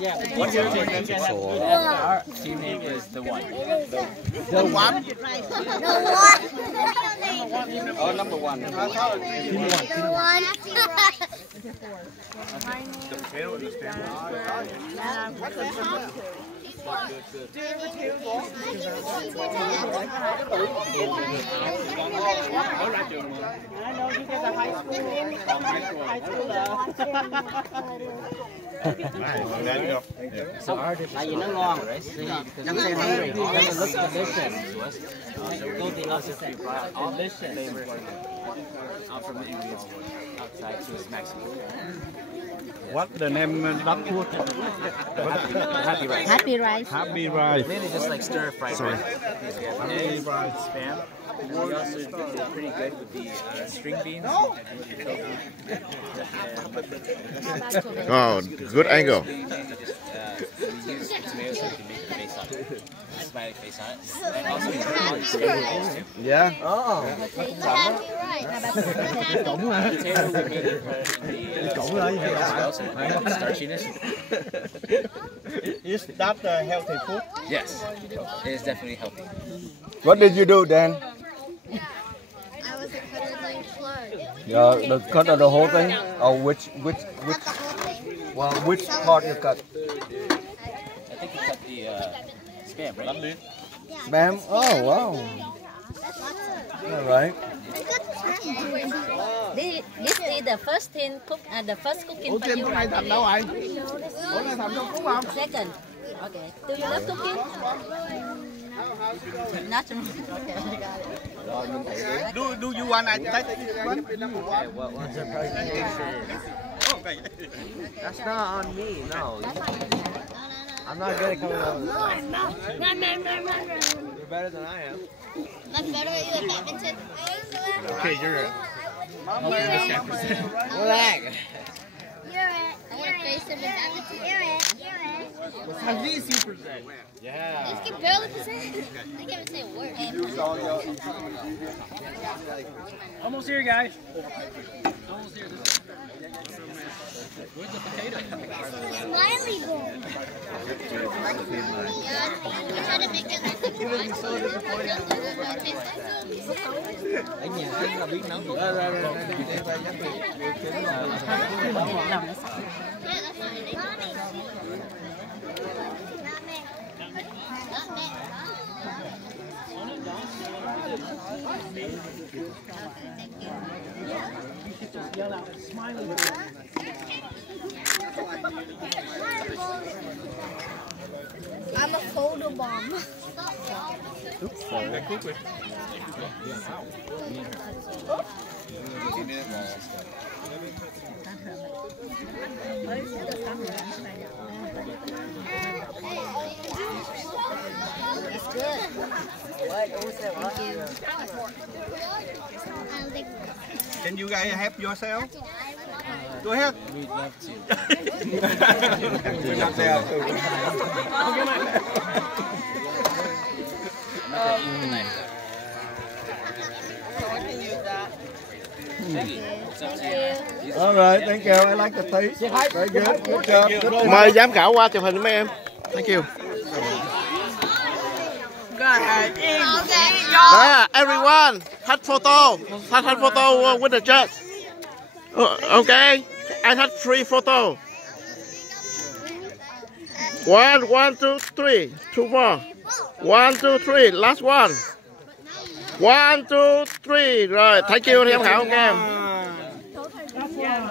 Yeah. What's your team name? Our team name is the one. The one. Oh, number one. Team one. So tại vì nó ngon, nó say hungry. It doesn't look delicious. So go to delicious. I'm from the ingredients outside, so it's Mexican. What the name duck food? Happy rice. Happy rice. Happy rice. Really just like stir fry. Sorry. Happy rice. Spam. We also do pretty good with the string beans. Oh, good angle. We use tomatoes so we can make a face on it. A smiley face on it. And also we use Yeah. Oh. potato we made the starchiness. Is that healthy food? Yes, it is definitely healthy. What did you do, Dan? I was cutting flour. Yeah, the cut of the whole thing. Oh, which? Well, which part you cut? I think you cut the spam, right? Spam. Oh, wow. All right. This is the first thing cook the first cooking for you. đâu rồi? Second. Okay. Do you love cooking? Not. Do you want I take it? That's not on me. No. I'm not good at coming up with You're better than I am. Much better at either badminton. Okay, you're it. Relax. I want to face him in badminton. At least you present. Yeah. You can barely present. I can't even say a word. Almost here, guys. Almost here. Where's the potato? Smiley bowl. You had to make it like Ở nhà Huynh là biết nấu gì? I'm a photo bomb. Oops, sorry. It's good. Can you guys help yourself? Go ahead. We'd love to. All right, thank you. I like the taste. Very good. Good job. Good job. Mời giám khảo qua chụp hình với mấy em. Thank you. There, everyone, take photo. Take photo with the judge. Okay, I take 3 photos. 1, 1, 2, 3, 2 more. 1, 2, 3, last one. 1, 2, 3. Rồi, thank you giám khảo các em.